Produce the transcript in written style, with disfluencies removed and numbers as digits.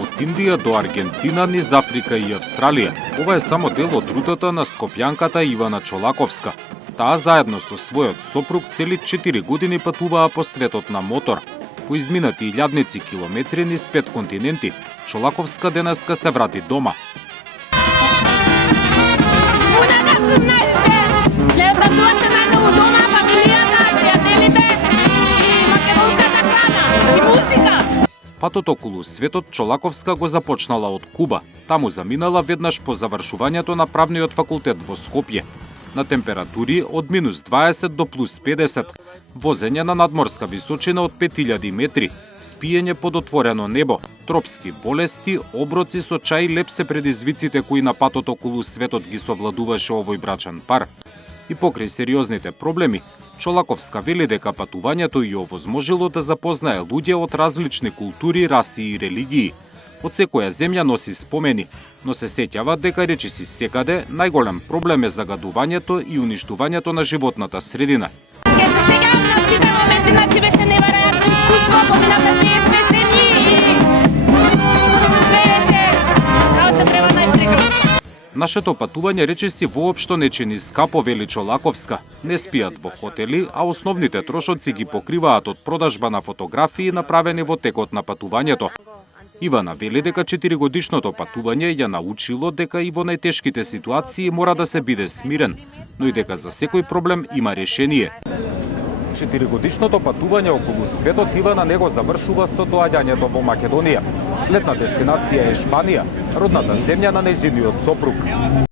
Од Индија до Аргентина, низ Африка и Австралија. Ова е само дел од рутата на скопјанката Ивана Чолаковска. Таа заедно со својот сопруг цели 4 години патуваа по светот на мотор. По изминати илјадници километри низ 5 континенти, Чолаковска денеска се врати дома. Патот околу светот Чолаковска го започнала од Куба. Таму заминала веднаш по завршувањето на правниот факултет во Скопје. На температури од минус 20 до плюс 50, возење на надморска височина од 5000 метри, спиење под отворено небо, тропски болести, оброци со чај и леп се предизвиците кои на патот околу светот ги совладуваше овој брачен пар. И покрај сериозните проблеми, Чолаковска вели дека патувањето ја овозможило да запознае луѓе од различни култури, раси и религии. Од секоја земја носи спомени, но се сеќава дека речиси секаде најголем проблем е загадувањето и уништувањето на животната средина. Ке се сеќавам на сите моменти, значи беше неверојатно искуство, поминавме 6 месеци и све беше како што треба најпрекрасно. Нашето патување речиси воопшто не чини скапо, вели Чолаковска. Не спијат во хотели, а основните трошоци ги покриваат од продажба на фотографии направени во текот на патувањето. Ивана вели дека 4-годишното патување ја научило дека и во најтешките ситуации мора да се биде смирен, но и дека за секој проблем има решение. 4-годишното патување околу светот Ивана него завршува со доаѓањето во Македонија. Следна дестинација е Шпанија, родната земја на нејзиниот сопруг.